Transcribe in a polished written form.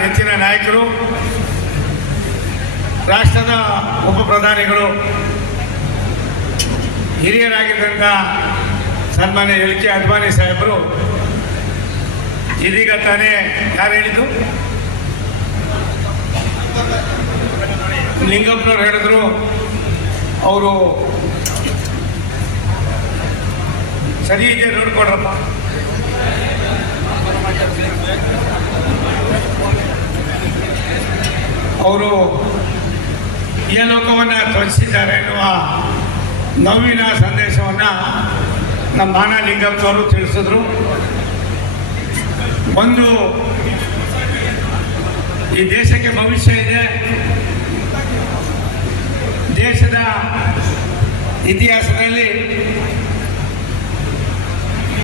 ನೆಚ್ಚಿನ ನಾಯಕರು, ರಾಷ್ಟ್ರದ ಉಪ ಪ್ರಧಾನಿಗಳು, ಹಿರಿಯರಾಗಿದ್ದಂಥ ಸನ್ಮಾನ್ಯ ಎಲ್.ಕೆ. ಅದ್ವಾನಿ ಸಾಹೇಬರು ಇದೀಗ ತಾನೇ ಯಾರು ಹೇಳಿದ್ದು, ಲಿಂಗಪ್ಪನವ್ರು ಹೇಳಿದ್ರು, ಅವರು ಸರಿ ಇದೆ ನೋಡ್ಕೊಡ್ರಪ್ಪ, ಅವರು ಈ ಲೋಕವನ್ನು ತ್ವಜಿಸಿದ್ದಾರೆ ಎನ್ನುವ ನೋವಿನ ಸಂದೇಶವನ್ನು ನಮ್ಮ ಮಾನ ಲಿಂಗಪ್ಪನವರು ತಿಳಿಸಿದ್ರು. ಒಂದು, ಈ ದೇಶಕ್ಕೆ ಭವಿಷ್ಯ ಇದೆ, ದೇಶದ ಇತಿಹಾಸದಲ್ಲಿ